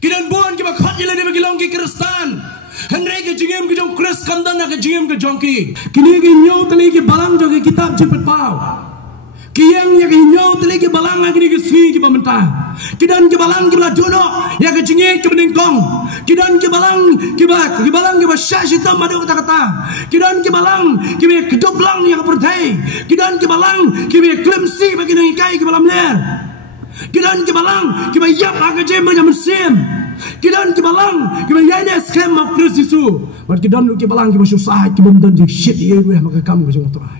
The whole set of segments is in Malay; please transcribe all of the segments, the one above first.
Kidan buan ki ba khat yele de kilong ki Kristan. Henry ke jingem ke jong Chris kamdan na ke jingem ke jongki. Kini ki nyau tali ki balang jo ke kitab jepet pau. Kiyang ya ke nyau tali ki balang agni ke sni ki bamenta. Kidan ki balang ki bla dono ya ke jinge ki beningkong. Kidan ki balang ki ba syashi tam madu kata-kata. Kidan ki balang ki be kedoblang ya ke pertai. Kidan ki balang ki be klemsi bagi nang ikai ki balam ler. Kidan ki balang ki ba yap aga jem ba sim. Kidan ki balang ki ba yane skem of Kristus. But kidan lu ki balang ki ba susah ki bam dan di shit ye we maka kam ko jong trai.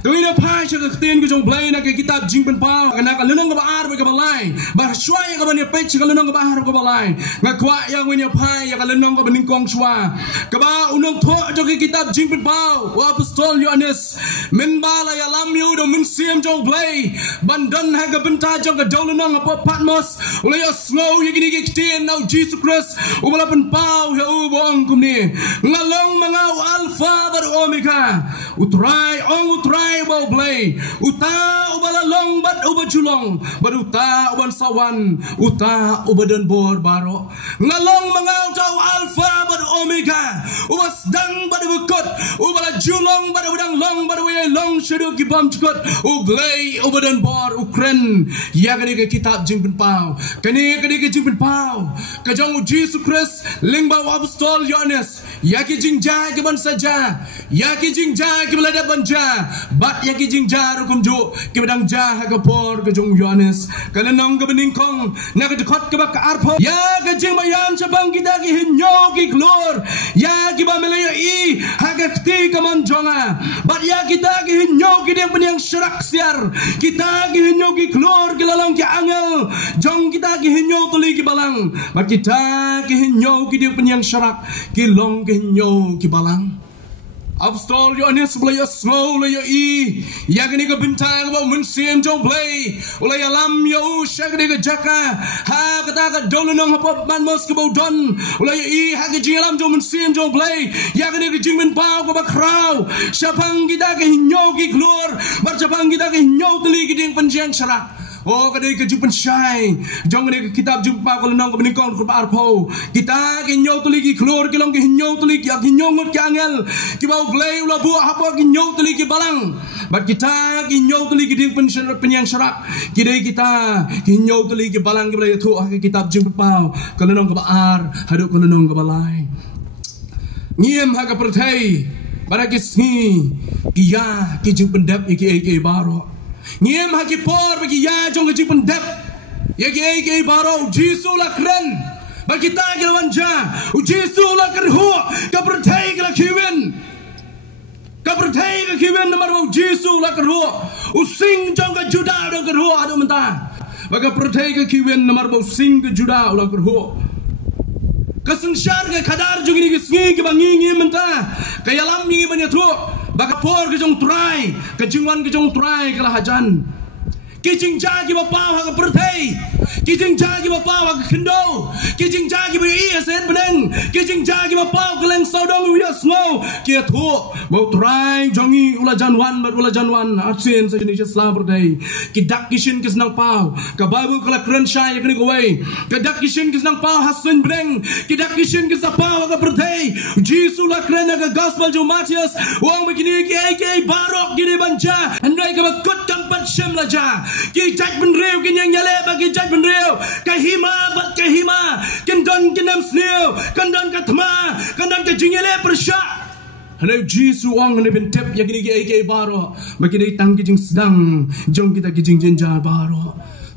Tuwi na pai sa kaktin ko jong blay na kay kitab jing pen pao kana ka lunong ka baar ba ka balay ba shway ka ba ni pech ka lunong ka baar ka balay nga kwa yang wi ni pai ya ka lunong ka ba ningkong shwa ka ba unong tho jo kay kitab jing pen pao wa apostol Yohanes men bala ya lam yu do men sim jong blay bandan ha ka benta jong ka dolunong ka Patmos ula ya snow ya gini kitin now Jesus Christ ubala pen pao ya ubong kumni ngalong mga alpha bar omega utray ong utray bau blay uta ubalalong bat ubajulong baruta uban sawan uta ubadan bor baro ngalong mga utaw alpha bat omega ubas dang bat ubukot ubala julong bat ubadang long bat ubay long shadow kibam chukot ublay ubadan bor ukren ya kani ke kitab jing pen pao kani ke jing pen pao kajong Jesus Christ lingba apostol Yohanes ya ki jing ja ke ban saja ya ki jing ja ke belada banja bat ya ki jing jar kum jo ki badang ja ha ka por ka jong Yohanes kana nong ka beningkong na ka khot ka ba ka arpho ya ka jing mayan sa bang kita ki hinyo ki glor ya ki ba melayo i ha ka ti ka man jonga bat ya kita ki hinyo ki ding penyang serak siar kita ki hinyo ki glor ki lalang ki angel jong kita ki hinyo tuli ki balang bat kita ki hinyo ki ding penyang serak ki long ki hinyo ki balang apostol Yohanes ulay snow ulay i yakni ka bintang ba mensim jong play ulay alam yo shagni ka jaka ha kata ka dolunong hapop man mos ka don ulay i ha ka jingalam jong mensim jong play yakni ka jingmen pao ka ba kraw syapang kita ka hinyo ki glor bar syapang kita ka hinyo tuli ki ding penjang syarak. Oh kadai ke jumpa syai jong ni kitab jumpa ko lenong ko beningkong ko arpo kita kinyo tuli ki klor kilong ki hinyo tuli ki hinyo ngot ki angel ki bau glay ula bu apa kinyo tuli ki balang bat kita kinyo tuli ki ding penyang syarak kidai kita kinyo tuli ki balang ki blay tu kitab jumpa ko lenong ko baar haduk ko lenong ko balay ngiem ha ka perthai barakisni ki ya ki jumpa dap ki baro ngiem haki por bagi ya jong ji pendap ya ge baro jisu la kren bagi ta ge wanja jisu la kerhu ka perthai ka kiwen nomor jisu la kerhu using jong ka juda do kerhu adu menta bagi perthai ka kiwen nomor sing ka juda la kerhu kasengshar ka khadar jugini ki sngi ki bangi menta kaya lam ni banya thu baka por ke jong try ke jingwan ke jong try ke lahajan ki jing ja ki ba pa ha ka perthai ki jing ja ki ba pa ha ka khndo ki jing ja ki ba i asen beneng ki jing ja ki ba pa ka leng sodong wi snow ki thu bo try jongi ula janwan bat ula janwan asen sa jenis Islam perthai ki dak kishin ki snang pau ka bible kala kren shai ki ko wai ka dak kishin ki snang pau hasen beneng ki dak kishin ki sa pau ka perthai jisu la kren ka gospel jo Matius wong begini ki barok gini banja andai ka bakut tempat syam la ja ki jaj benrew ki nyang yale bagi jaj benrew kahima bat kahima kendon kinam sneu kendon katma kendon ke jingale persya hane jisu ong ne ben tep yakini ki baro bagi dei tang ki jing sedang jong kita ki jing jenja baro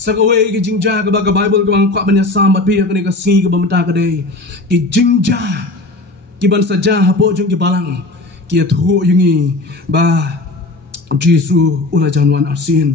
sakawe ki jingja ka baga bible ka bang kwa banya samat pi ka ni ka si ka bamta ka dei ki jingja ki ban saja hapo jong ki balang ki thu yungi ba Jisu ula janwan arsin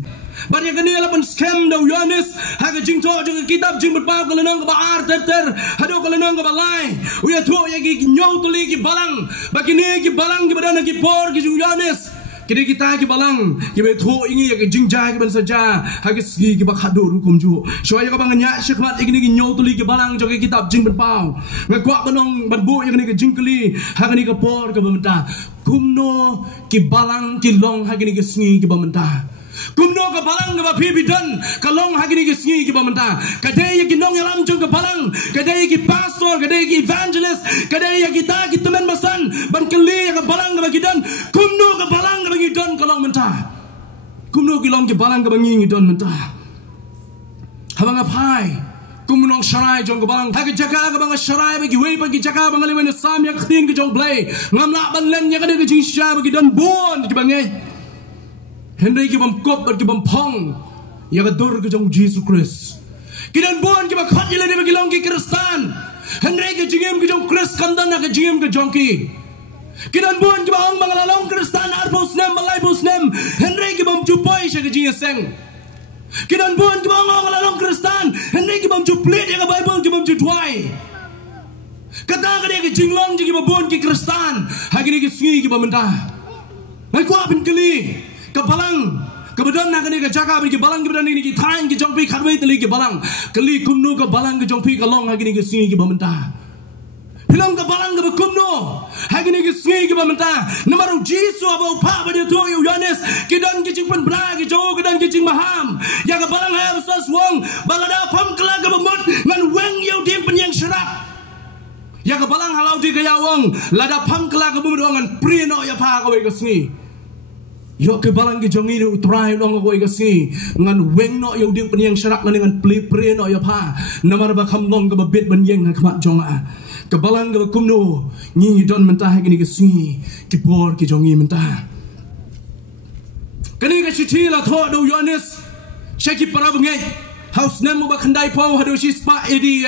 bari ka nila pan scam daw Yohanes ha ka jing to jong kitab jing berpa ka lenong ka baar ter hado ka lenong ka balay uya thu ya ki nyaw tuli ki balang bagi ni ki balang ki badana ki por ki jong Yohanes kini kita ki balang ki be thu ingi ya ki jing ja ki ban saja ha ki ski ki ba khado rukum ju shoya ka banganya shikmat igni ki nyaw tuli ki balang jong kitab jing berpa ngakwa banong banbu ya ki jing kli ha ka ni ka por ka bamta kumno ki balang ki long ha ki ni ki sngi ki bamta Kumno ka balang ka pi bidan kalong hagini ki sngi ki bamanta. Kadai ki nong yalam jong ka balang, kadai ki pastor, kadai ki evangelist, kadai ki ta ki teman basan ban kali ka balang ka bagidan. Kumno ka balang ka bagidan kalong menta. Kumno ki long ki balang ka bangi don menta. Habang apai kumnong sharai jong ka balang hagi jaka ka bang sharai bagi wei bagi jaka bang liwen sam ya khin ki jong blay ngamla ban len ya ka de ki sha bagi don bon ki bangai. Henry ki bam kop ki bam pong ya ka dur ki jong Jesus Christ. Kidan bon ki ba khat yele de bagi long ki Kristan. Henry ki jingem ki jong Christ kamdan na ka jingem ki jong ki. Kidan bon ki ba ong mangalalong Kristan arbos nem balai bos nem. Henry ki bam chupoy sha ki jingeseng. Kidan bon ki ba ong mangalalong Kristan. Henry ki bam chuplet ya ka Bible ki bam chutwai. Kata ka de ki jinglong ki ba bon ki Kristan. Hagini ki sngi ki ba menta. Mai kwa bin kali kabalang kebetulan nak ni kejaka bagi balang kebetulan ini kita tang kita jompi karbay teli ke balang kali kumno ke balang ke jompi kalong hagi ni ke singi ke bamenta hilang ke balang ke kumno hagi ni ke singi ke bamenta namaru Jisu abau pa pada tu Yohanes kidan kicing pen bra ke jo kidan kicing maham ya ke balang hai besas wong balada pam kela ke bamut ngan weng yau dim penyang serak ya ke balang halau di ke yawong lada pam kela ke bamut ngan prino ya pa ke ke singi. Yo ke balang ke jongi du try dong ko igasi ngan weng no yo ding penyang syarak na dengan pre no ya pa namar ba kham long ke bebet ban yeng ha khmat jonga ke balang ke kumno ngi don mentah ke ni ke si ke bor ke jongi mentah kani ke chithi la tho do Yohanes shaki para bangai house nem ba khandai pau hado shi spa edi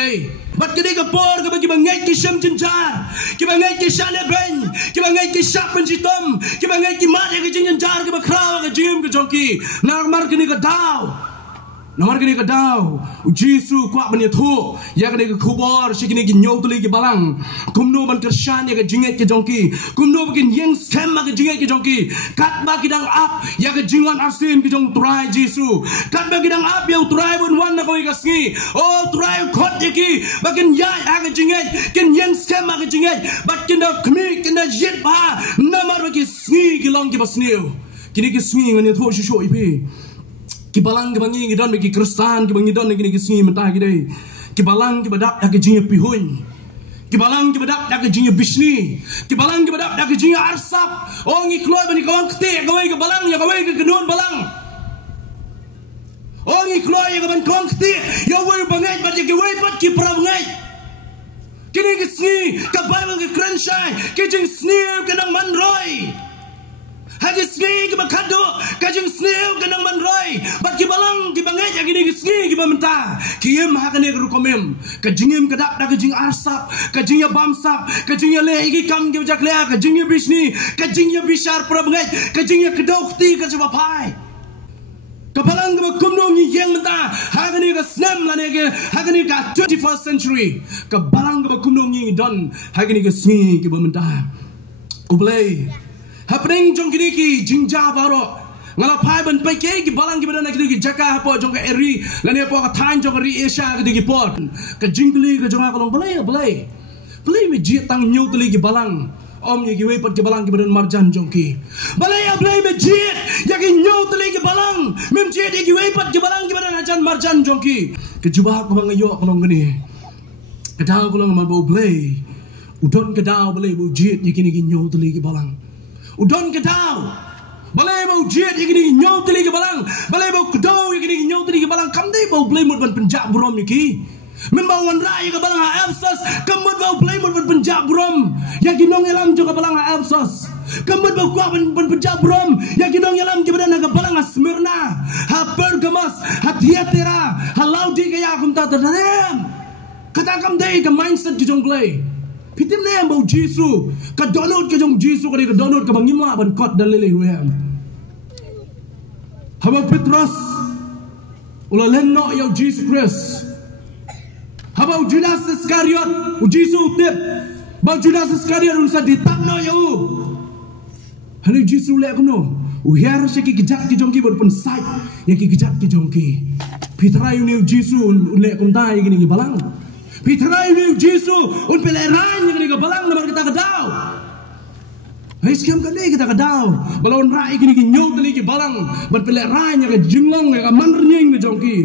bat ke ke bor ke bagi bangai ke sham jinjar ke bangai ke shale ben ke bangai ke shap penjitom ke bangai ke mat ke jinjar ke bakraw ke jim ke jonki namar ke ni ke daw namar ke ni ke daw Jisu kwa ban yatho ya ke ke khubor shi ke ni ke nyau tuli ke balang kumno ban kershan ya ke jinget ke jonki kumno bakin yeng scam ke jinget ke jonki kat ba kidang up ya ke jingan asin ke jong try Jisu kat ba kidang up ya try bun wan na ko igasngi oh try khot ki bakin ya ke jinget ken yeng scam ke jinget bat kin da khmi kin da jet ba namar ba ki sngi ki long ki basniu kini ki sngi ngani tho shu ipi ki balang ki bangi ngidon ki Kristan ki bangi don ki sngi mentah ki dei ki balang ki badak ya ke jinget pihuin ki balang ki badak ya ke jinget bisni ki balang ki badak ya ke jinget arsap oh ngi kloy bani kawang kte gawai ke balang ya gawai ke genun balang oh ngi kloy ya ban kawang kte ya wai bangai bat ya ke wai bat ki pra bangai kini ki sngi ka Bible ke krenshai ki jing sni ke nang man roi hagi sngi ki bakado ka jing sni ke nang man roi bat ki balang ki bangai ya kini ki sngi ki bamenta ki yem ha ka ne ru komem ka jingem ka dak ka jing arsap ka jing ya bamsap ka jing ya le ki kam ki jak le ka jing ya bisni ka jing ya bishar pra bangai ka jing ya kedokti ka jaba pai ka balang ka kumno ngi yeng menta ha ka ne ka snam la ne ke ha ka ne ka 21st century ka balang ka kumno ngi don ha ka ne ka sngi ki bamenta ublay happening jong kini ki jingja baro ngala pai ban pai ke ki balang ki badana ki jaka po jong ka eri lane po ka than jong ri asia ki pot ka jingli ka jong ka long balay me ji tang nyu tli ki balang om ye ki we pat ki balang ki badan marjan jong ki balay me ji ya ki nyu tli ki balang mem ji ki we pat ki balang ki badan ajan marjan jong ki juba ka bang yo ka long gani ka daw ko long ma bo blay udon ka daw balay bo ji ye ki ni ki nyu tli ki balang udon ke daw balai bau jet igini nyau teli ke balang balai bau kedau igini nyau teli ke balang kam dei bau blai mut ban penjak burom iki membau wan rai ke balang absas kemut bau blai mut ban penjak burom ya ginong elam jo ke balang absas kemut bau kwa ban penjak burom ya ginong elam ke badan ke balang Smyrna ha Pergamos ha Thyatira ha Laudi ke ya kum ta tadem kata kam dei ke mindset jong blai pitim ne bau Jisu ka download ke jong Jisu ka download ka bangimla ban kot dalile huem haba Petrus ula lenno ya Jesus Christ haba Judas Iscariot u Jisu tip bau Judas Iscariot unsa ditangno ya hani Jisu le kuno u hiar se ki gejak ki jong ki ber pensai ya ki gejak ki jong ki Petra yu Jisu le kum dai gini ki balang Petra yu Jisu un peleran yang ni ke balang namar kita ke daw Hai sekiam kadai kita kadau balon rai kini nyau tali ki balang ban pele rai nya ka jinglong ka manrnying ka jongki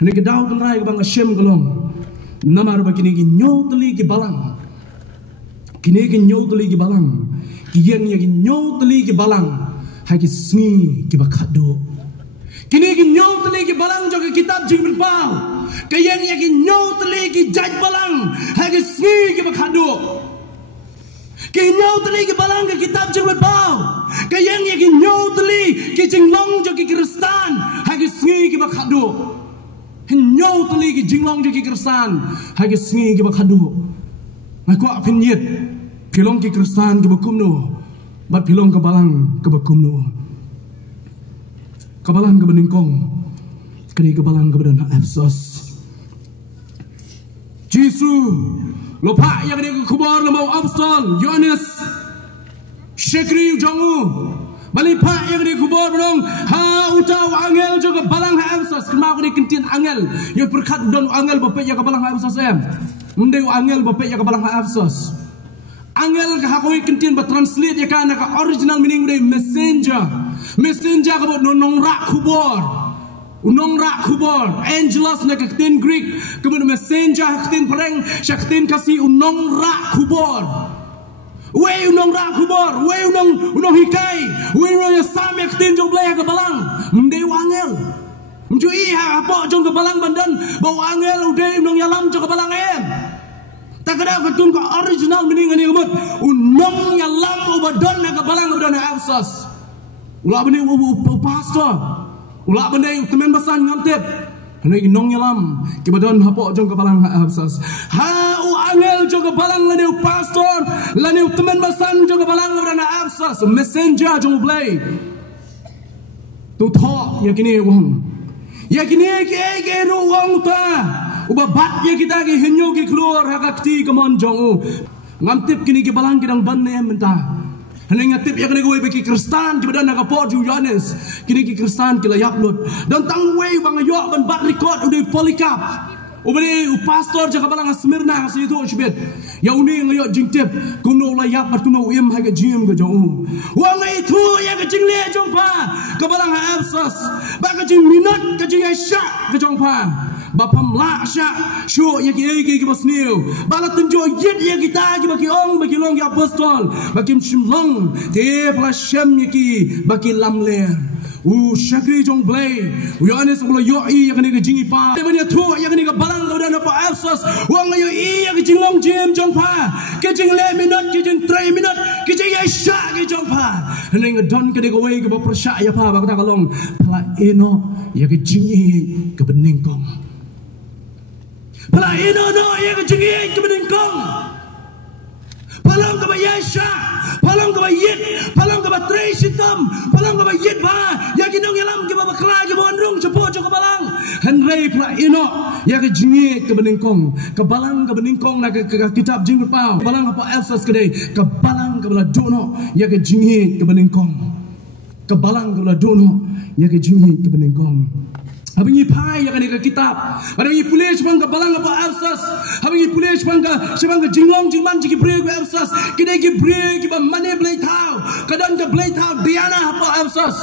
ni ka dau rai ka bang shem kalong namar ba kini nyau tali ki balang kini ki nyau tali ki balang kiyen ya ki nyau tali ki balang hai ki sni ki ba khado kini ki nyau tali ki balang jo ki kitab jing bin pau kiyen ya ki nyau tali ki jaj balang hai ki sni ki ba khado ki nyau tali ki balang ke kitab jing bin pau kiyen ya ki nyau tali ki jinglong jo ki kristan hai ki sni ki ba khado nyau tali ki jinglong jo ki kristan hai ki sni ki ba khado na ko apin yet pilong ki kristan ki ba kumno bat pilong ka balang ka ba kumno kabalan ka beningkong kani kabalan ka badan Efesus Jisu lopa yang ni kubur lemau apostol Yohanes Syekri jongu bali pa yang ni kubur belong ha utau angel juga balang Efesus kemau ni kentin angel yang berkat don angel bapek ya kabalang Efesus mendeu angel bapek ya kabalang Efesus angel ka hakoi kentin ba translate ya kana ka original meaning de messenger ka ba nong rak kubor angelos na ka tin Greek kemudian messenger ka tin pereng syak tin kasi unong rak kubor we unong rak kubor we unong hikai we unong ya sam ka tin jong blaya ka balang mendeu angel mjui ha apa jong ka balang bandan bau angel ude unong yalam jong ka balang tak ada ketun ka original meaning ani umut unong yalam ubadon na ka balang ubadon Efesus ulah benda pastor ulah benda temen basan ngantep hendak nong yalam kibadon hapok jong kabalang Efesus ha u angel jong kabalang lani pastor lani temen basan jong kabalang ubadon Efesus messenger jong blay tu tho yakini wong yakini ke ru wong ta ubabat ya kita ke henyo ke keluar hakakti kemon jong ngantep kini ke balang kidang ban ne mentah heneng ngatip ya kini gue bagi kristan kemudian nak apa Yohanes kini ke kristan kila yapload dan tang we bang yo ban bat record udah polikap ubani pastor jaga balang Smyrna kasi itu shibet ya uni ngayo jingtip kuno la yap bat kuno im ha ga jim ga jong wang itu ya ga jingle jong pa ka balang Efesus ba ga jing minat ga jing Aisha ga jong pa bapam la sha shu ya ki basniu bala tunjo yit ya kita bagi ong bagi long ya apostol bagi shimlong te pla shem ki bagi lamler syakri jong blay Yohanes ulo yo ya kani ga jingi pa te bania tu ya kani ga balang ga dan apa Efesus wang yo ya ga jinglong jim jong pa ke jing le minut ke jing 3 minut ke jing ya sha ke jong pa neng ga don ke ga we ga persya ya pa ba ta kalong pla eno ya ga jingi ga benengkong pala ino no ya ka jingi ke beningkong palong ka ba Yesha palong ka ba yit palong ka ba tresitam palong ka ba yit ba ya ginong yalam ke ba bakla ke bonrong cepo jo ka balang henrei pala ino ya ka jingi ke beningkong ka balang ka beningkong na ka kitab jing pa balang apa Efesus kedai ka balang ka bala dono ya ka jingi ke beningkong ka balang ka bala dono ya ka jingi ke beningkong habis ni pai yang ada kitab, ada ni pulis bangga balang apa Efesus, habis ni pulis bangga sebangga jinglong jingman jiki break Efesus, kita jiki break kita mana boleh tahu, kadang kita boleh tahu Diana apa Efesus,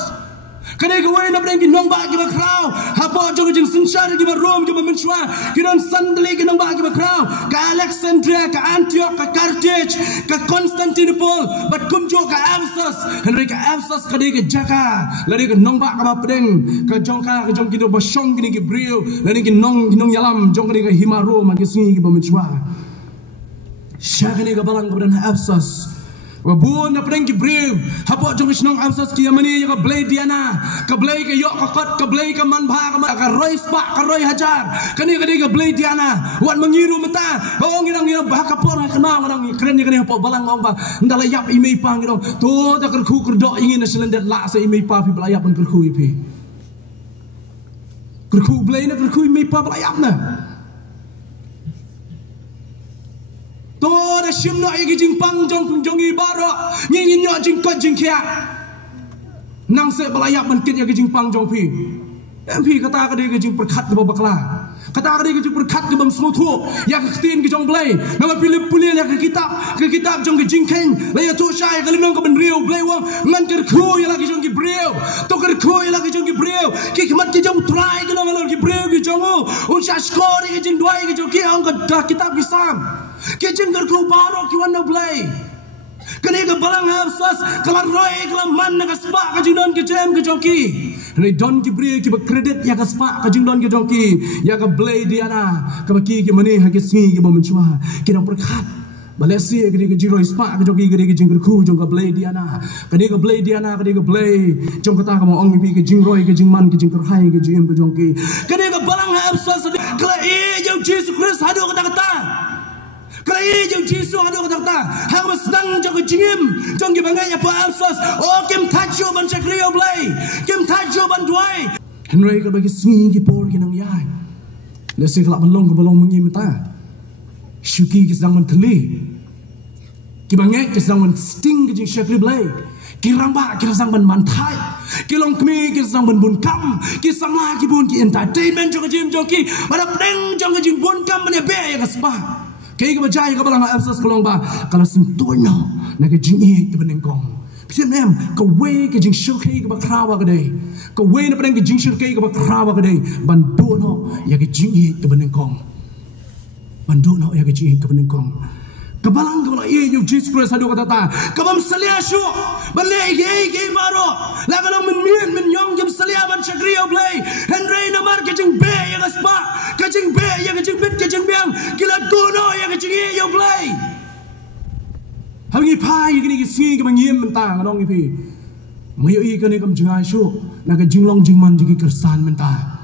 kadang kita wain apa yang kita nombak kita kerau, apa jogo jing Sinsar kita Rome kita Mensua, kita sandali kita nombak kita kerau, ke Alexandria, ke Antioch, ke Carthage, ke Constantinople, bat kumjo ke Efesus, henry ke Efesus kadang kita jaga, lari ke nombak apa pedeng, ke jongka ke jong kita basong kini ke brio, lari ke nong yalam jong kini ke Himaro magi singi kita Mensua, syah kini ke balang kepada Efesus. Wabun na pedeng ki brew hapo jong isnong Efesus ki yamani ya ka blay Diana ka blay ka yo ka kot ka blay ka manba ka roy spa ka roy hajar kani ka blay Diana wan mangiru mata bawang irang ira ba ka por ka na nang kren ni kani hapo balang ngong ba ndala yap imei pa ngiro to da kerku kerdo ingin na silendet la sa imei pa pi belayap pan kerku ipi kerku blay na kerku imei pa belayap na Tora shim no igi jing pang jong kung jong ibaro nyi nyo jing kot jing kia nang se belayap man kit ya jing pang jong pi MP kata ka de jing perkat ba bakla kata kali ke berkat ke bang smotu ya ke tin ke jong blay nama pilih ya ke kitab jong ke jingkeng la ya tu syai ke linong ke benriu blay wang ngan ke khu ya lagi jong ke briu to ke khu ya lagi jong ke briu ki khmat ke jong try ke nang ke briu ke jong un sha score ke jing duai ke jong ki ang ke kitab ke sam ke jing ke khu baro ki wan no blay kani ke balang hafsas kelar roy kelar man na kaspa ka jingdon ke jam ke joki ni don ki bri ki kredit ya kaspa ka jingdon ke joki ya ka blay diana ka baki ki mani ha ke singi ki bomenchwa ki dong berkat balesi ke ke jiro spa ka joki ke jingger ku jong ka blay diana kani ke blay diana kani ke blay jong kata ka mo ong bi ke jingroi ke jingman ke jingker hai ke jim ke joki kani ke balang hafsas kala e jong Jesus Christ hadu kata Kali jauh Yesus ada kata, hang senang jauh jingim, jauh gibangai apa asas, oh kim tajo ban cakriyo blay, kim tajo ban duai. Henry kalau bagi singi kipor kinang yai, nasi kelak belong mengim ta, syuki kisang menteli, gibangai kisang mensting kijing cakri blay, kirang ba kisang ban mantai, kilong kmi kisang ban bunkam, kisang lagi bun ki entertainment jauh jim jauh ki, pada peng jauh kijing bunkam mana be ya kaspa. Kaya ka bajay ka balang absas kolong ba kala sintono na ka jingi ka benengkong pisem nem ka way ka jing shirkay ka bakrawa ka day ka way na padang ka jing shirkay ka bakrawa ka day bandono ya ka jingi ka benengkong bandono ya ka jingi ka benengkong kabalang ka balang yung Jesus Christ hadu ka tata kabam salyasyo balay gay maro laka lang min yong jim salya ban chakriyo blay henry namar ka jing be ya ka spa ka jing be ya ka jing bit ka jing biang kila dono ya ka jing yo blay hangi pai gini singi ka mangiem mentang anong ipi ngayo i ka ne kam jingai syo na ka jinglong jingman jigi kristan mentang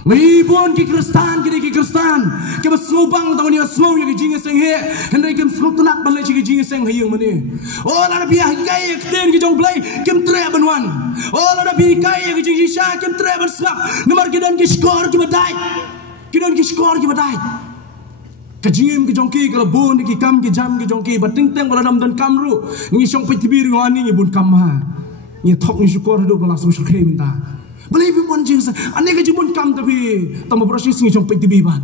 Ngibon ki kristan ki kristan ke basngubang tawon ya snow ya ki seng he henry kim snow tunak ban le ki seng hayeng mani oh la biya kai ek ten ki jong blay kim tre banwan oh la bi kai ki jing sha kim tre ban snap nomor ki dan ki score ki badai ka jingim ki jong ki ka bon ki kam ki jam ki jong ki bating teng bala dam dan kamru ni song pitibir ngani ni bun kam ha ni thok ni score do bala so shkhe minta Balai pun jingsa, ane ka jimun kam tapi tamo proses singi jong piti bibat.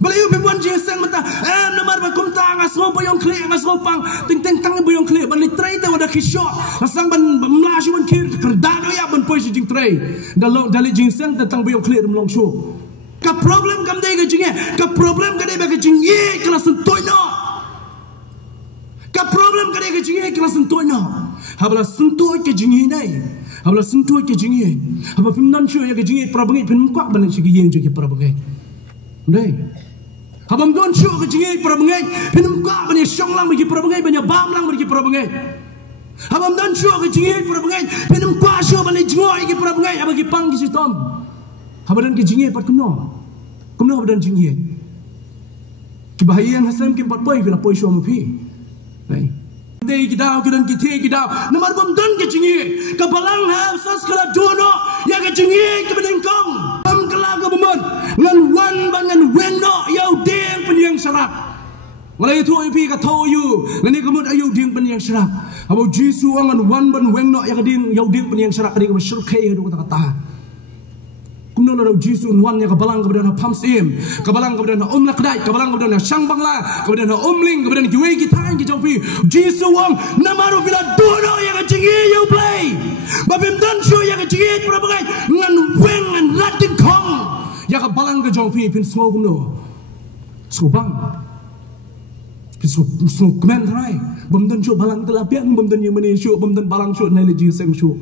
Balai pun jingsa mata, namar ba kumta ngas ngo bayong kle ngas ngo pang ting tang bayong kle balai tray te wada kisho, asang ban mlashi ban kir kerdado ya ban poisi jing tray. Dali jingsa tang bayong kle dum long show. Ka problem kam dai ka jinge, ka problem ka dai ba ka jinge kelas toino. Ka problem ka dai ka jinge kelas toino. Habla sentuh ke jinge nai. Habla sentuh ke jingi, habla pimnan show ya ke jingi prabangai pimkuak balik segi yang jadi prabangai, deh. Habla don show ke jingi prabangai pimkuak balik syonglang bagi prabangai banyak bamlang bagi prabangai. Habla don show ke jingi prabangai pimkuak show balik jengoi ke prabangai bagi pang ke sitom. Habla don ke jingi pat kuno habla don jingi. Kebahagiaan hasam ke pat boy kena boy show mapi, deh. Day kita dan kita nomor bom dan kecingi kebalang hafsas kala dono ya kecingi kebenengkong bam kala ke bumon ngan wan bangan weno yau deng penyang syarat malai tu ipi ka tau yu ngani kemut ayu deng penyang syarat abo jisu ngan wan ban weno ya keding yau deng penyang syarat keding bersyirkai hadu kata kumno na jisu wan ya kebalang kebedan pamsim kebalang kebedan lakdai kebalang kebedan sang bangla kebedan ling kebedan kiwe kita ki jaupi jisu wang namaru bila dono ya kecingi you play babim dan show ya kecingi prabagai ngan weng ngan latin kong ya kebalang ke jaupi pin small kumno subang pin so kemen rai bam dan show balang telapian bam dan yang mani show bam dan balang show nai le jisu show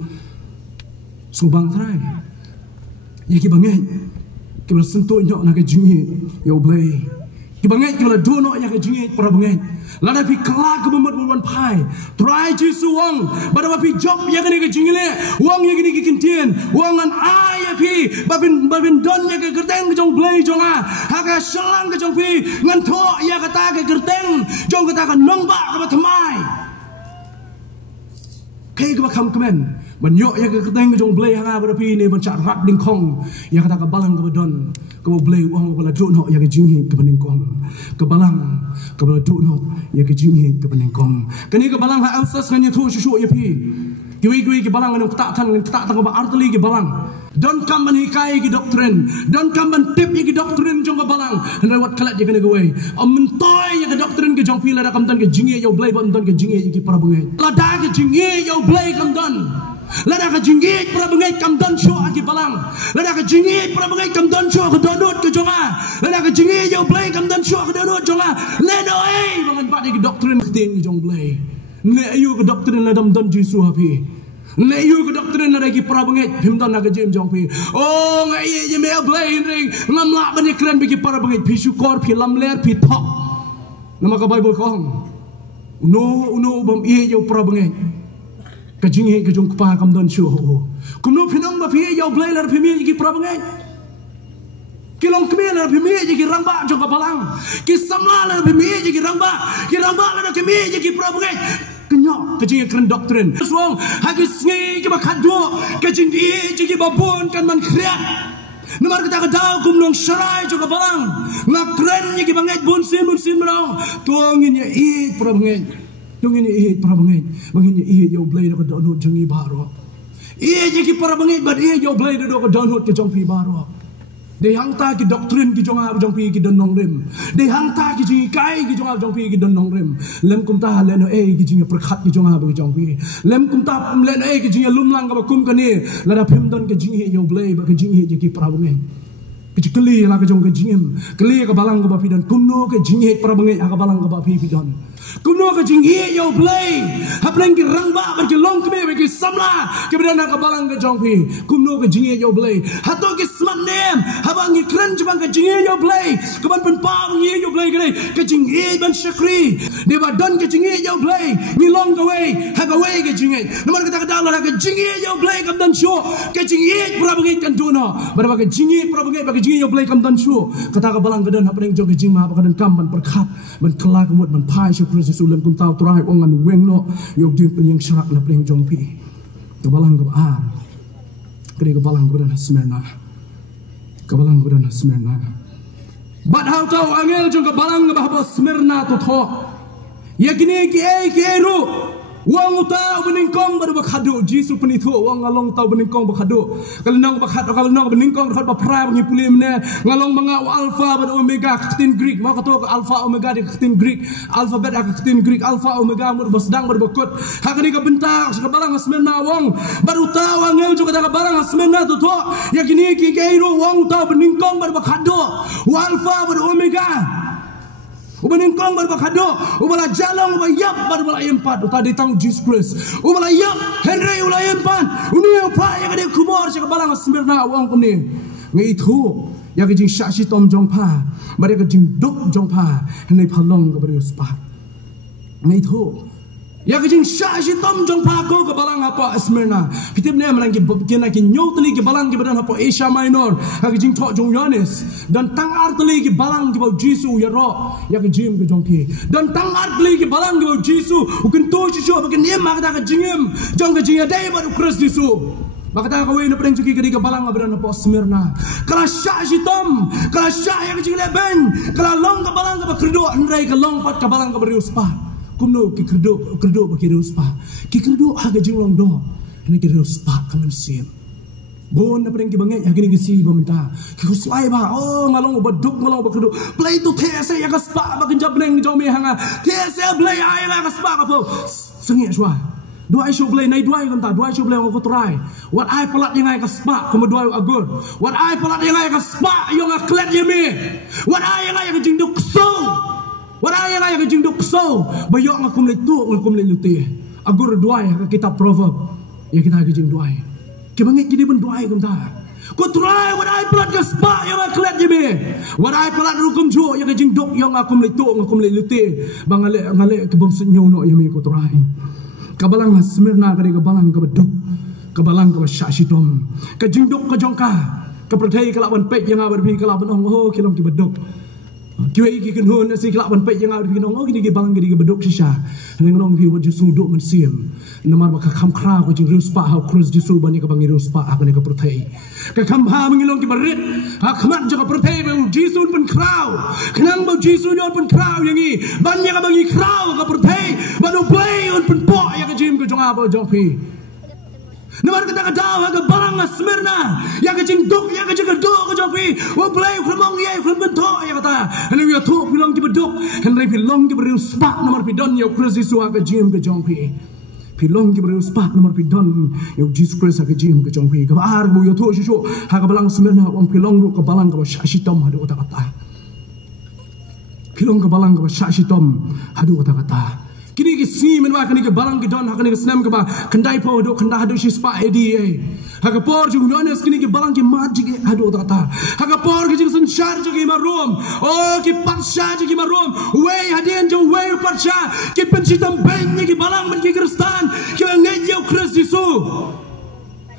subang rai ya ki bangai ki bala sentuh nyok na ka jingi yo blay ki bangai ki bala dono ya ka jingi para bangai lada pi kala ka bomot wan pai try jisu wang bada pi job ya ka ni ka jingi le wang ya ki ni ki kintien wang an ai ya pi babin don ya ka gerteng ka jong blay jong ha ka selang ka jong pi ngan tho ya ka ta ka gerteng jong ka ta ka nong ba ka ba thamai kai ka ba kham kemen Banyak yang keteng jong blay hanga berapi ni bancak rat dingkong yang kata kebalang kebadon kau blay uang kebala dono yang kejingi kebeningkong kebalang kebala dono yang kejingi kebeningkong kini kebalang ha alsas nganya tu susu ya pi Kiwi ke balang nang ketak tan ba arteli ke balang. Don't come and hikai ke doctrine. Don't come and tip ke doctrine jong ke balang. Hendak wat kalat je kena gawe. Mentoy ke doctrine ke jong pila kam tan ke jinge yo blai ban tan ke jinge ke para bengai. Lada ke jinge yo blai kam tan. Lada ke jinge para bengai kam tan show ke balang. Lada ke jinge para bengai kam tan show ke donut ke jonga. Lada ke jinge yo blai kam tan show ke donut jonga. Leno bangan pat ke doctrine ke jong blai. Ne ayu ke doctrine la dam dan jisu hapi. Ne ayu ke doctrine la lagi para bengai himdan na ke jim jong pi. Oh ngai ye me blai ring ngam la ban kren bagi para bengai pi syukor pi lam ler pi thok. Nama ka Bible kong. Uno bam ye yo para bengai. Ka jingi ke jong pa kam dan shu. Kumno pinong ba pi yo blai la pi mi gi para bengai. Kilong kemia la pi mi gi rangba jong ka balang. Ki samla la pi mi gi rangba. Ki rangba la ke mi gi para bengai. Kenyok kejing keren doktrin suang hagis ngi ke bakado kejing di jigi babon kan man kriat nomor kita kedau kumlong syarai juga balang ngakren ni ke banget bunsin merong tuangin ya ih para banget tuangin ya ih para banget bangin ya ih yo blai ke download jengi baro ih jigi para banget bad ih yo blai ke download ke jongpi baro de hang ta ki doktrin ki jonga jong pi ki don nong rem de hang ta ki jingi kai ki jonga jong pi ki don nong rem lem kum ta leno ki jingi perkhat ki jonga ba jong pi lem kum ta leno ki jingi lumlang ka ba kum kani la da phim don ki jingi yo blai ba ki jingi ki prabangen ki kli la ka jong ki jingim kli ka balang ka ba pi don kumno ki jingi prabangen ka balang ka ba pi don kumno ka jingi yo blai haplang ki rangba ba ki long kme ba ki samla ki bidon ka balang ka jong pi kumno ka jingi yo blai hato ki smart name habang ikran jabang ka jingi yo blai kaban pen pa ngi yo blai gre ka jingi ban shakri de ba don ka jingi yo blai ni long ka way ha ka way ka jingi nomor ka dal ka jingi yo blai kam dan sho ka jingi prabangai kan dono ba ka jingi prabangai ba ka jingi yo blai kam dan sho kata ka balang ka dan hapang jong ka jing ma ba ka dan kam ban perkhat ban kelak mut ban pai syukur Yesus lem kum tau trai ongan wengno yok din pen yang syarak na pring jong pi ka balang ka ar kri ka balang ka dan Smyrna kabalang ko dan Smyrna. But how tau angel jong kabalang ka ba Smyrna to tho. Yakini ki ru. Wang utau beningkong ba khado Jisu penitho wang ngalong tau beningkong ba khado. Kalnong ba khado kalnong beningkong khad ba pra ngi puli mne ngalong mga alpha ba omega khtin Greek ma kato alpha omega di khtin Greek alphabet ak khtin Greek alpha omega mur basdang ba kut. Hakani ka bentak sa kabalang Smyrna wang baru tau angel jong ka kabalang Smyrna to tho. Yakini ki ru wang utau beningkong ba khado alpha ba omega. Ubanin kong berbakado, ubala jalang ubala yap berbala empat, utadi tang Jesus Christ, ubala yap Henry ubala empat, uni apa yang ada kubur cakap balang Smyrna wang kumni, ngaitu yang kejing syaksi tom jong pa, mereka kejing duk jong pa, hendak palong kepada uspa, ngaitu yang kejing syaksi tom jong pa ko ke balang apa Smyrna, kita benar melangki kena nyotli ke balang ke badan apa Asia Minor, yang kejing tok jong Yohanes, dan tang artli ke balang ke bau Jisu ya roh. Ya ke jim ke jongki dan tangat li ke balang ke Jisu ukin to Jisu bakin nem maka ka jingim jong ke jinga dai baru Kristus Jisu maka ta ka we na preng juki ke balang abran po Smyrna kala sya sitom kala sya yang jing leben kala long ke balang ke kerdo andrai ke long pat ke balang ke beriuspa kumno ki kerdo ba ki riuspa ki kerdo ha ke jing long do ni ki riuspa kamen sim bon na preng ki bangai agini ki si bamta ki kuswai ba oh ngalong baduk ngalong bakdo play to tese ya kaspa ba kinjab neng jong me hanga tese play ai la kaspa ka po sengi shwa dua show play nai dua kan ta dua show play ko try what I pelat yang ai kaspa kuma dua agur what I pelat yang ai kaspa yang aklet yemi what I yang ai jing duk so what I yang ai jing duk so bayok ngakum le tu ngakum le luti agur dua ka kitab proverb ya kita jing dua kebangit jadi bendoai kumta. Ko try what I pelat kaspa yang aklet jeme. What I pelat rukum jo yang kejing dok yang akum le tu ngakum le luti ngale ke bom senyo no yeme ko try. Kabalang Smyrna ka kabalang ka bedok. Kabalang ka syasitom. Kejing dok ka jongka. Ka perthai ka laban pek yang berbi ka laban oh kilong ki bedok. Kiwai ki kenhun si kelak ban pek yang ada kinong oh kini ki balang ki bedok sisa nang nong ki wajh suduk men sim namar ba kham khra ko jing ruspa ha kruz jisu bani ka bangi ruspa ha bani ka prothei ka kham ha mangilong ki berit ha khmat ja ka prothei be jisu pen krau khnang ba jisu nyon pen krau yangi ban ya ka bangi krau ka prothei banu play on pen po ya ka jim ka jonga ba jong pi Namar kata daw haga balang Smyrna ya ka jing dok ya ka jing dok ka jopi wa play khramong ye khram bento ya kata henry ya thok pilong ki bedok henry pilong ki beriu spa namar pidon ya Christ Yesu haga jim ka jopi pilong ki beriu spa namar pidon ya Jesus Christ haga jim ka jopi ka ar bu ya thok shu haga balang Smyrna om pilong ru ka balang ka shitom hadu kata pilong ka balang ka shitom hadu kata kini ki si men wa kini ke balang ki don ha kini ke snam ke ba kendai po do kenda hadu shi spa edi ha ka por ju nones kini ke balang ki mat ji hadu ta ha ka por ki jing sun shar ji ki marum o ki parsha ji ki marum we hadien jo we parsha ki pensitam ben ki balang men ki kristan ki ngai yo Christ Yesu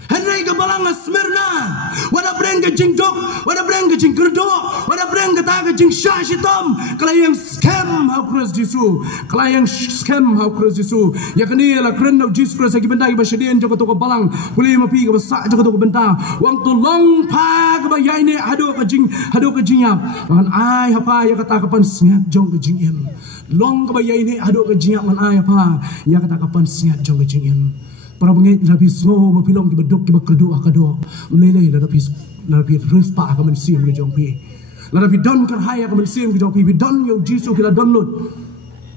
Henry ke balang Smyrna wada breng ke jing dok wada breng ke jing kerdo wada breng ke ta ke jing sha shitom kala yang scam how Christ Yesu kala yang scam how Christ Yesu ya kini la kren no Jesus Christ ki benda ki basedian jo to ke balang puli mapi ke basa jo to ke benta wang tu long pa ke ba yai ne hado ke jing yap man ai apa ya kata kapan sengat jong ke jing em long ke ba yai ne hado ke jing yap man ai apa ya kata kapan sengat jong ke jing em para bengit lapis ngo bapilong ki bedok ki bakerdo akado melelei lapis ruspa ka mensim ke jongpi lapis don kar haya ka mensim ke jongpi don yo Jesus ki la download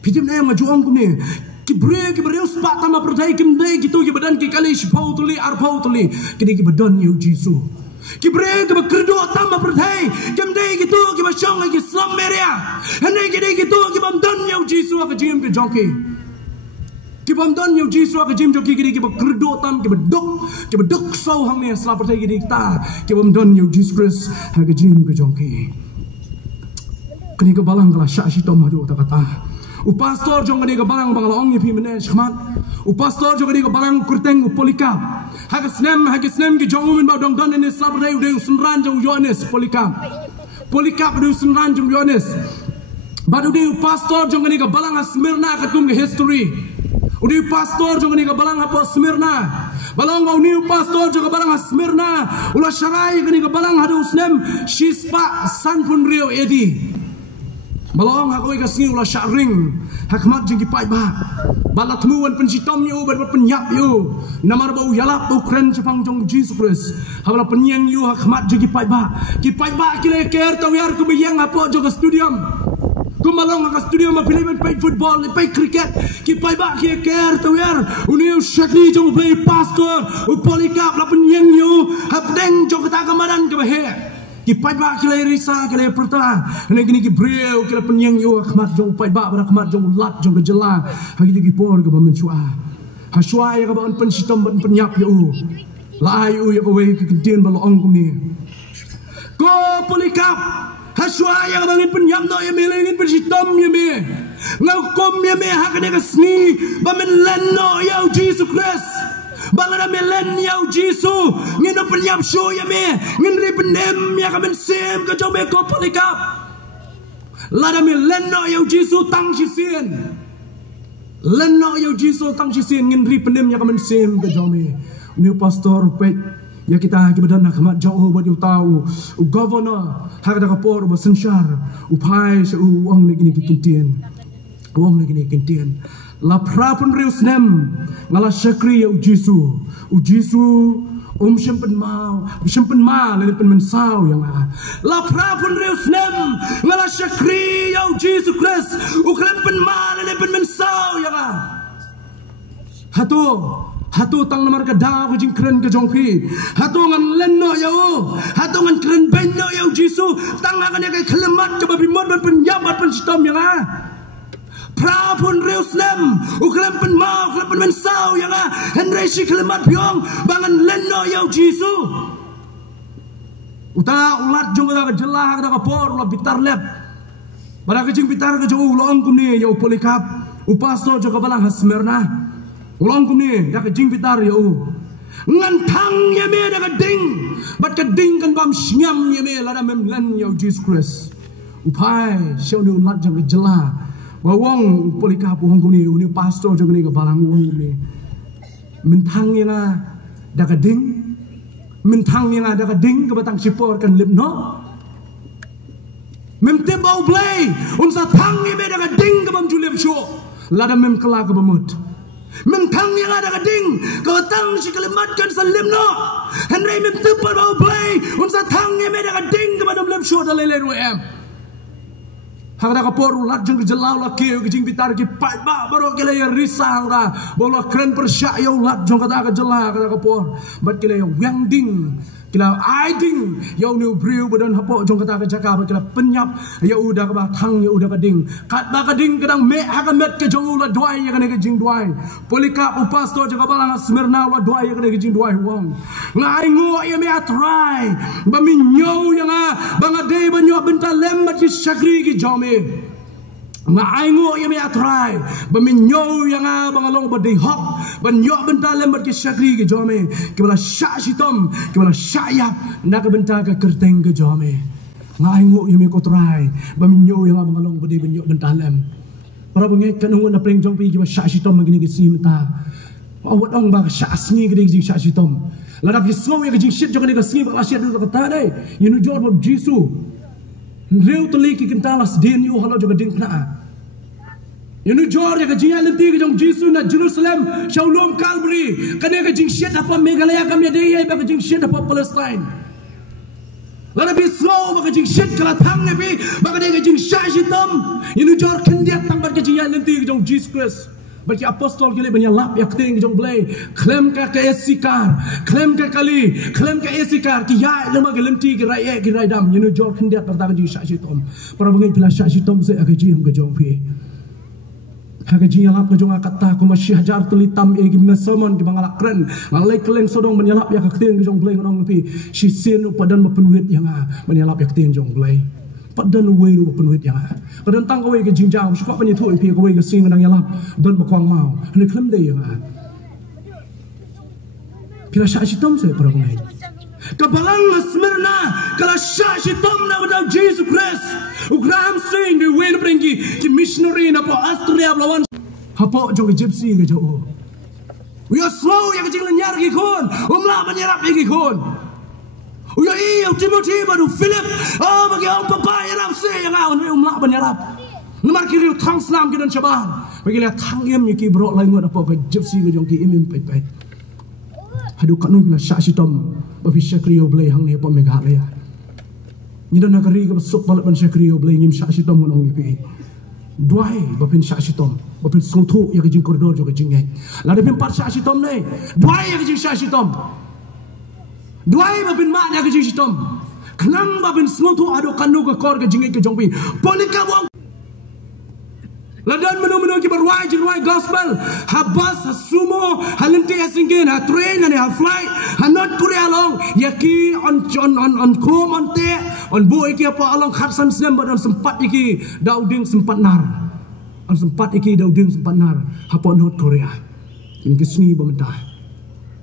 pitim ne ma juang ku ne ki bre ki ruspa tama protai kim dei gitu ki badan ki kali shpau tuli arpau tuli kini ki bedon yo Jesus ki bre ki bakerdo tama protai kim dei gitu ki basong ki slum area hene ki dei gitu ki bam don yo Jesus ka jim ke jongki ki bam don yo Jesus ka jim joki ki ba kerdo tam ki bedok so hang ne sla pertai ki ta ki bam don yo Jesus Christ ha ka jim ke jongki kini ka balang kala sha shi tom hadu ta kata u pastor jong kini ka balang bangala ong pi mene shmat u pastor jong kini ka balang kurteng u polika ha ka snem ki jong min ba dong don ne sla pertai u de sunran jong Yohanes polika du sunran jong Yohanes badu de pastor jong kini ka balang Smyrna ka tum ke history udi pastor jong ni ka balang apa Smyrna balang ngau ni pastor jong ka balang Smyrna ula sharai ni ka balang hadu snem shispa san pun rio edi balang ha koi ka singi ula sharing hakmat jing ki pai ba balat muan pensitom yu ber penyap yu namar bau yalap bau kren chapang jong Jesus Christ habala penyeng yu hakmat jing ki pai ba ki le ker tawar ku biyang apa jong studium kumalong ang studio ma Philippine play football play cricket ki pai ba ki ker tawar uniu shakni jong play pastor u polikap la penyeng yu hapdeng jong kata kamadan ke bahe ki pai ba ki le risa ki le perta ne gini ki breu ki le penyeng yu khmat jong pai ba khmat jong lat jong gejela hagi ki por ke bamen chua ha chua ya ka ban pensitom ban penyap yu la yu ya ko we ki tin ba lo ong kum ni ko polikap haswa yang bangin penyam no ya melengin persitom ya me ngaukom ya me hakane kasni bamen lenno ya Jesus Christ balada melen ya Jesus ngino penyam show ya me ngin penem ya kamen sem ka jobe ko polikap lada melenno ya Jesus tang sisien lenno ya Jesus tang sisien ngin penem ya kamen sem ka jobe ni pastor pek ya kita kibadan khmat jauh ba tahu u governor hak da kapor ba sensyar u pai se u ong ni kintian ong ni kintian la prapun rius nem ngala syakri ya u jisu shempen ma le pen mensau yang la prapun rius nem ngala syakri ya u Jesus Christ u klempen ma le pen mensau yang hatu tang namar ka da ko jing kren ka jongpi hatu ngan lenno yau hatu ngan kren benno yau jisu tang akan ya kai khlemat ka babi mod ban penjabat pen sitom yang prapun reusnem uklem pen mau uklem pen mensau yang henry si khlemat pyong bangan lenno yau jisu uta ulat jong ka jelah ka por la bitar lep bara ka jing bitar ka jong ulong kum ni yau polikap upasto jo ka balang Smyrna ulang kumni dak jing bitar ya ngantang ya me dak ding bat ka ding kan bam syam ya me lada mem len ya Jesus Christ upai syau ni ulat jang jela bawang polika pu hong kumni uni pastor jang ni ka balang wong kumni mentang ya dak ding mentang ya dak ding ka batang sipor kan lip no mem te bau play unsa tang ya me dak ding ka bam julep sho lada mem kala ka bamut mentang yang ada gading kau tang si kalimatkan salim no Henry mentepat bau play unsa tang yang ada gading kepada belum show dalai ruem hangda kapor ulat jeng jelau la ke jing bitar ki pai ba baro kele yang risang da bola keren persya ya ulat jong kata jela kata kapor bat kele yang ding kila aiding ya new brew badan hapo jong kata jaka kila penyap ya udah ka thang ya udah kading kat ba kading kadang me hakan met ke jong ulat doai ya ke jing doai polika upasto jaga balang smirna ulat doai ya ke jing doai wong ngai ngo ya me atrai ba minyo yang bangade banyo bentalem mat ki sakri ki jome ngai ngo ya me atrai ba minyo yang bangalong badai hok banyo bentalem mat ki sakri ki jome kibala sya sitom kibala syayap nak benta ka kerteng ke jome ngai ngo ya me kotrai ba minyo yang bangalong badai banyo bentalem para bengai kanungun na preng jong pi ki sya sitom magini ki simta awat ong ba sya asni ki ki sya sitom ladak ki snow ya ki shit jong ni ka sni ba asyat du kata dai you know jor bob jisu reu tali ki kentalas din yu halo jong ding kna you know jor ya ka jinga lenti ki jong jisu na Jerusalem Shalom Calvary kane ka jing shit apa Meghalaya kam ya dei ba ka jing shit apa Palestine ladak bi snow ba ka jing shit kala thang ne bi ba ka dei ka jing sha sitom you know jor kendiat tang ba ka jinga lenti ki jong Jesus Christ bagi apostol kile banyak lap ya keting jong blay klaim ka esikar klaim ka kali klaim ka esikar ki ya lema gelenti ki rai ki rai dam you know jor kendiat pertama ji sya sitom para bengai bila sya sitom se akaji am ka jong pi akaji lap ka jong akata ko masih hajar telitam e ki mesamon ki bangalak kren ngalai keleng sodong menyalap ya keting jong blay nong pi si sin padan mapenuit yang menyalap ya keting jong blay padan way lu penuit yang kadang tang kawai ke jingjang suka banyak tu pi kawai ke sing nang yalap dan bakwang mau ni klem dei yang kira sya sitom se para pengai kabalang Smyrna kala sya sitom na wadau Jesus Christ ugram sing di way prengi ki missionary na po Austria lawan hapo jong gypsy ke jo we are slow ya ke jing nyar ki kon umla menyerap ki kon uya iya Timothy baru Philip oh bagi orang papa yang se yang aun umla banyarap nomor kiri thang snam kidan shaban bagi la thang yem ki bro lai ngot apa ke gypsy ke jong ki imim pai pai hadu kanu bila sya sitom ba fi syakriyo blay hang ne pa Meghalaya ni dan nagari ke besok balap ban syakriyo blay ngim sya sitom nong pi duai ba pin sya sitom ba pin sotho ya ke jing koridor jo ke jing ngai la de pin pat sya sitom ne duai ya ke jing sya sitom duai babin mak dia ke jing sitom kenang babin smoto ado kanu ke kor ke jingit ke jongpi polika buang ladan menu ki berwai jing wai gospel habas sumo halenti asingin ha train and ha flight ha not kuri along yaki on kom on te on boy ki apa along khatsan sem badan sempat iki dauding sempat nar on sempat iki dauding sempat nar hapo not Korea ini kesni bementah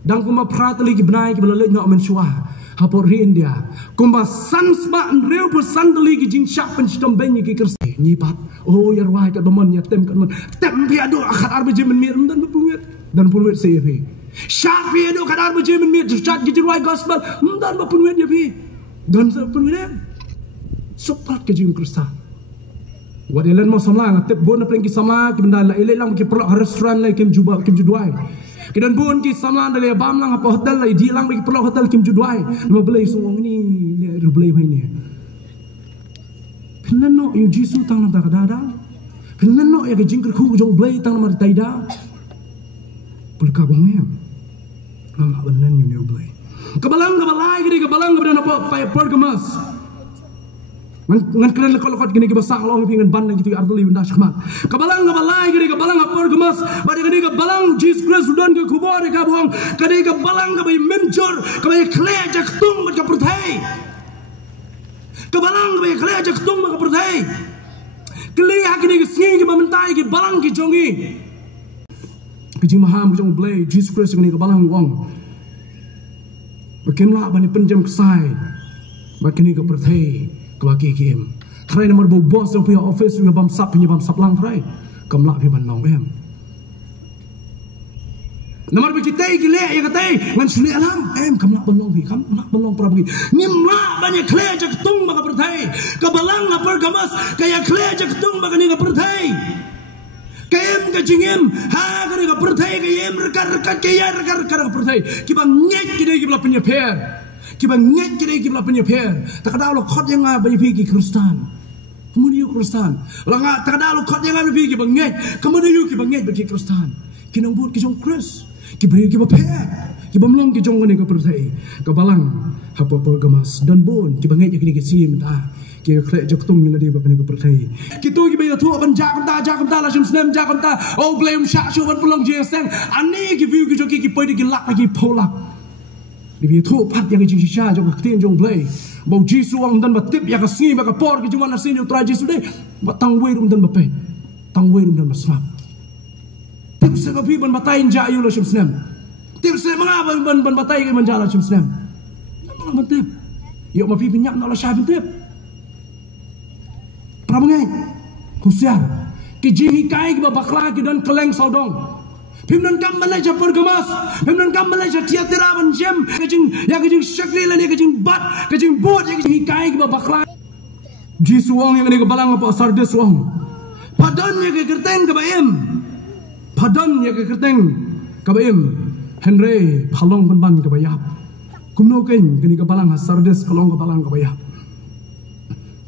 dan kuma pratali ki benai ki belalek ngak mensuah hapo ri India kuma sansba reu pesan tali ki jing syak pen sitom ben ki kersi nyipat oh ya ruai ka bemon ya tem pi adu akhat arbe je men mir dan puluit se pi syak pi adu akhat arbe je men mir syak ki ruai gospel dan puluit ya pi dan puluit sopat ke jing Krista wadelan mo samla ngatep bon na pleng ki sama ki benda la ile lang ki perlu restoran la kim juduai kidan bun ki samlan dale bam lang apa hotel lai di lang perlu hotel kim juduai ma belai suwong ni le belai mai ni pinno yu jisu tang na dada pinno ya ke jingker khu jong belai tang na taida pulka bongnya nama benan yu belai kebalang kebalai gini kebalang kebadan apa pergamas ngan keren lekot gini ke basang long pingan ban gitu arteli benda syahmat kabalang kabalai gini kabalang apor gemas pada gini kabalang Jesus Christ sudan ke kubur ke buang kadi kabalang kabai mencur kabai klej jak tung ke pertai kabalang kabai klej jak tung ke pertai keli gini ke singi ke mentai ke balang ke jongi ke jing maham ke jong blay Jesus Christ gini kabalang wong bakimlah bani penjam kesai bakini ke pertai kawaki kim try nomor bo boss yang punya office punya bam sap lang try kamla pi ban long em nomor bi kita gile ya kata ngan suli alam em kamla ban long pi kamla ban long pra bagi nimla banyak kle jak tung maka pertai kabalang apa gamas kaya kle jak tung maka ni pertai Kayem ka jingem ha ka ka perthai kayem rekat kaya rekat ka perthai ki bang ngek ki dei ki bla penyeper ki bang ngek ki dei ki bla penyeper tak ada lo khot yang nga bagi ki Kristen kemudian Kristen langa tak ada lo khot yang nga bagi ki bang ngek kemudian ki bang ngek bagi Kristen ki nang buat ki jong Kris ki bagi ki ba per ki ba mlong ki jong ne ka perthai ka balang hapa gamas dan bon ki bang ngek ki sim ta ki khle jok tung ni la di ba ne ka perthai ki tu ki ba thu ban ja kam ta la shim snem ja kam ta o blame sha shu ban pelong je sang ani ki view ki jok ki poi ki lak ki polak di bi thu pat yang ki sha jok tin jong play bau jisu wang dan ba tip ya ka si ba ka por ki juman na sin tra jisu dei ba tang we rum dan ba pe tang we rum dan ba smap tip se ba pi ban batain ja yu la shim snem tip se manga ban batai ki man ja la shim snem na ma tip yo ma pi pinyak na la sha tip Prabangai, kusiar, kejihi kai ke bakla ke dan keleng saudong. Pimnan kam Malaysia pergemas, pimnan kam Malaysia tiatira banjem, kejing ya kejing syakri lah ni kejing bat, kejing buat ya kejing kai ke bakla. Ji suang yang ni ke balang apa sardes suang. Padan ya ke kerteng ke bayem, padan ya ke kerteng ke bayem. Henry palong ban ke bayap. Kumno keng kini ke balang sardes kalong ke balang ke bayap.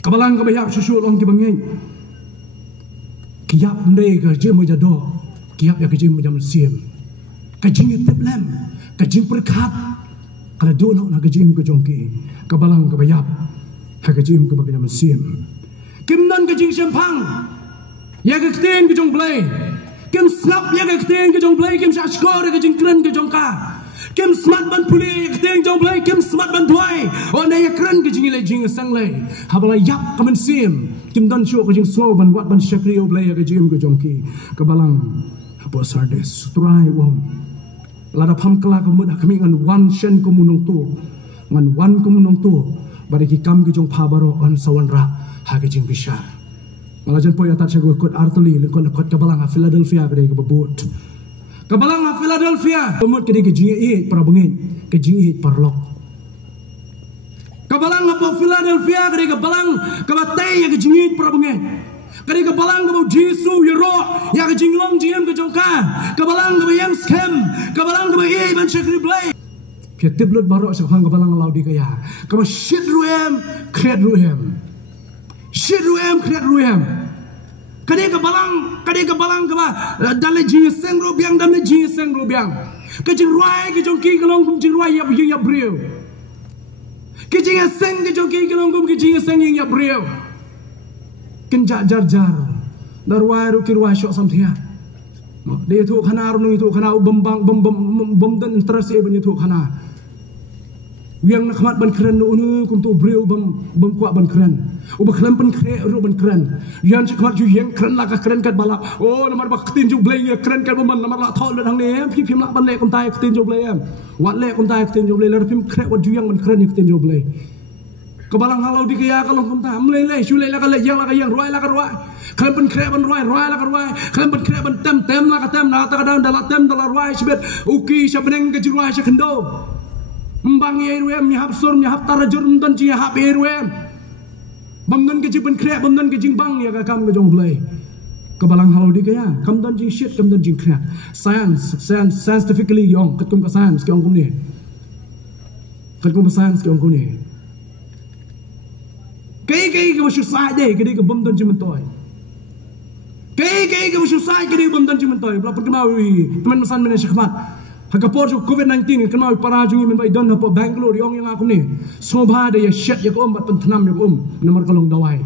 Kabalang kabayap susul orang kibangeng. Kiap ndai ke jem jado. Kiap ya ke jem jam sim. Kajing tep lem, kajing perkat. Kalau dono na ke jem ke jongki. Kabalang kabayap. Ha ke jem ke bagi jam sim. Kimnan kajing sempang. Ya ke kten ke jong play. Kim snap ya ke kten ke jong play. Kim syashkor ke jing kren ke jongka. Kim smart ban puli keteng jong play kim smart ban tuai oh na ya keren ke jing le jing sang le habala yap kamen sim kim dan show ke jing slow ban wat ban shakri o play ke jing ke jongki ke balang apa sardes try wong lada pham kala ke mudah kami ngan wan shen ko munong tu ngan wan ko munong tu bari ki kam ke jong phabaro on sawanra ha ke jing bishar malajan poy atat chago kot artli le kon kot ke balang Philadelphia ke babut Kabalang Philadelphia, umut kedi kejingi para bengin, kejingi parlok. Kabalang apa Philadelphia kedi kabalang kabatai ya kejingi para bengin. Kedi kabalang kabau Jisu yero ya kejinglong jiem kejongka. Kabalang kabayang scam, kabalang kabayai ban syakri play. Pia tiblut barok syakang kabalang laudi kaya. Kaba shit ruem, kreat ruem. Shit ruem, kreat ruem. Kadai kebalang keba dalam jinseng rubiang dalam jinseng rubiang kejing ruai kejongki kelong kejing ruai ya begini ya brio kejing seng kejongki kelong kejing seng yang ya brio kenjak jar darwai ruki ruai syok samtia dia tu kana runung itu kana bembang bem dan interest e banyak tu kana yang nak mat ban keren nu kum tu brio bem kuat ban keren uba keren pen kre ru ban keren yang cakap ju yang keren lah keren kat balap oh namar bak tin ju blay keren kat beman namar la thol hang ni phim la ban le kum tai tin ju blay wat le kum tai tin ju blay la phim kre wat ju yang ban keren tin ju blay kebalang halau di kaya kalau kum ta mlele shu le la ka le yang la ka yang roi la ka roi keren pen kre ban roi la ka roi keren pen kre ban tem la ka tem na ta ka dan la tem la roi sibet uki sabeneng ke ju roi sa kendo Mbang yeruem nyahap sur nyahap tarajur mdan ci nyahap yeruem bamdan ke jiben krek bamdan ke jingbang ya ka kam ke jong play kebalang halau di kaya kam dan jing shit kam dan jing krek scientifically yong kat kum ka science ke ong kum ni kat kum science ke ong kum ni kai ke mashu sai de ke ke bamdan ji mentoy kai ke mashu sai ke bamdan ji mentoy bla perkemawi teman mesan men syekmat Hagapor jo COVID-19 kenal para jungi men bai don apa Bangalore yang aku ni soba de ya shit ya ko bat pentanam ya ko nomor kalong dawai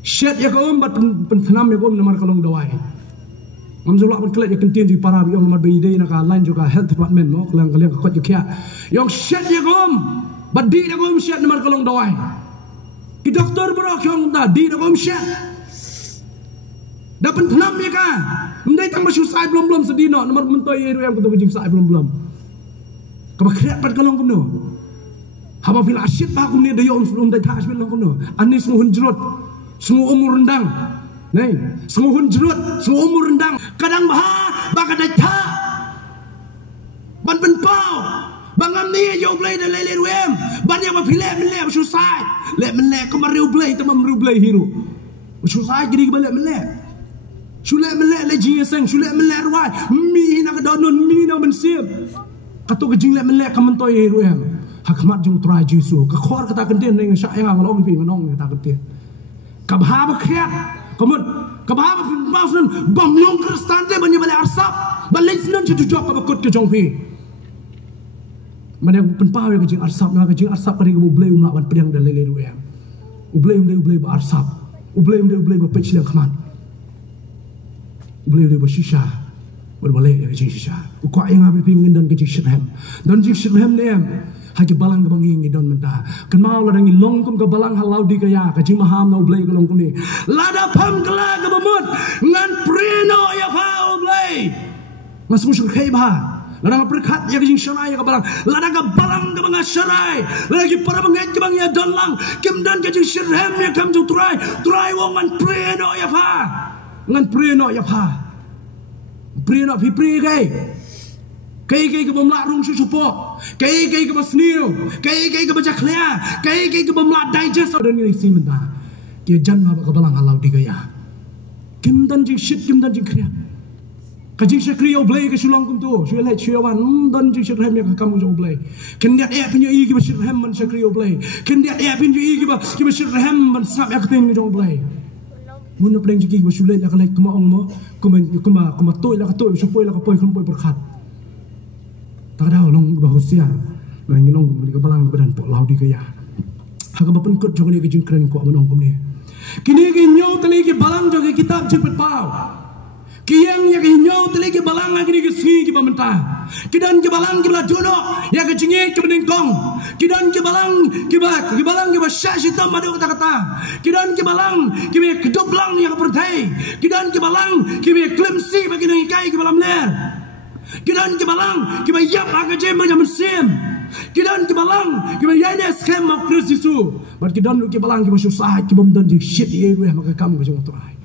shit ya ko bat pentanam ya ko nomor kalong dawai mamzula bat kelet ya kentin di para yang nomor bai de na ka line juga health department mo kelang kalian ka kot ya kya yang shit ya ko bat di ya ko shit nomor kalong dawai ki doktor bro kyong da di ya ko shit dapat tenam ya ka ndai tang masuk sai belum sedino nomor mentoy yeru yang kutu jing sai belum ka bakret pat kalong kumno haba pila asyit ba kumne dayo belum dai tas belum kumno anis muhun jerut semua umur rendang nei semua hun jerut semua umur rendang kadang bah ba ka dai ta ban pau bangam ni yo play de lele ruem ban ya ba pila men le masuk sai le men le ka mariu play tamam riu play hiru masuk sai gidi balik men le Shule melek le jing seng, shule melek ruai, mi nak danon mi nak mensiap. Katu ke jing le melek kamentoi ruem. Hakmat jung trai Jesu, ke khor kata kentien dengan syak yang ngalong pi menong kata kentien. Kabha bakhiat, kemun kabha bausun bamlong Kristen te bani balik arsap, balik sinan jujok ka bakut ke jong pi. Mana penpau ke jing arsap na ke jing arsap kari ke blai umla wan pedang dan lele ruem. Ublai ba arsap, ublai ba pech le khamat. Ublai ba shisha. Berbalik ke jing shisha. Ukwa yang abe pi ngendan ke jing shirhem. Dan jing shirhem ne hagi balang ke bangi don menta kan mau la dangi long kum ke balang halau di kaya ka jing maham no blai ke long kum ni lada pam kala ke bamut ngan preno ya fa blai mas musyrik kai ba lada berkat ya ke jing syarai ke balang lada ke balang ke banga syarai lagi para bangai ke bangi don lang kim dan ke jing shirhem ya kam ju try wong ngan preno ya fa preno pi pri kai Kay ke bamla rung susupo, kay ke basniu, kay ke bajaklia, kay ke bamla digest dan ini simenta. Kia jan ba balang halau di gaya. Kim dan jing shit kim dan jing kriya. Kajing syakriyo blay ke sulang kum tu, syulet syuawan dan jing syirhem ya kamu jo blay. Kendiat ya pinyo i ke syirhem man syakriyo blay. Kendiat ya pinyo i ke syirhem man sap ya ketin jo blay. Mun pedang jiki ke syulet ya kalai kuma ong mo, kuma toy la ka toy, supoi la ka poi kumpoi berkat. Tak ada long bahusiar, orang long beli kebalang kebadan pok lau di kaya. Hak apa pun kot jangan ikut jengkran kuat menong kumni. Kini kinyau teli ke balang jaga kitab cepet pau. Kiang ya kinyau teli ke balang lagi ke sini ke mentah. Kidan ke balang ke belah jono ya ke jengik ke beningkong. Kidan ke balang ke basyak sitam madu kata-kata. Kidan ke balang ke kedoblang ya ke pertai. Kidan ke balang ke klemsi bagi nengikai ke balam ler. Kidan ke balang, kita yap agak jem macam mesin. Kidan ke balang, kita yana skem mak Kristus. But kidan lu ke balang kita susah, kita bom dan shit ye, maka kamu macam tu ay.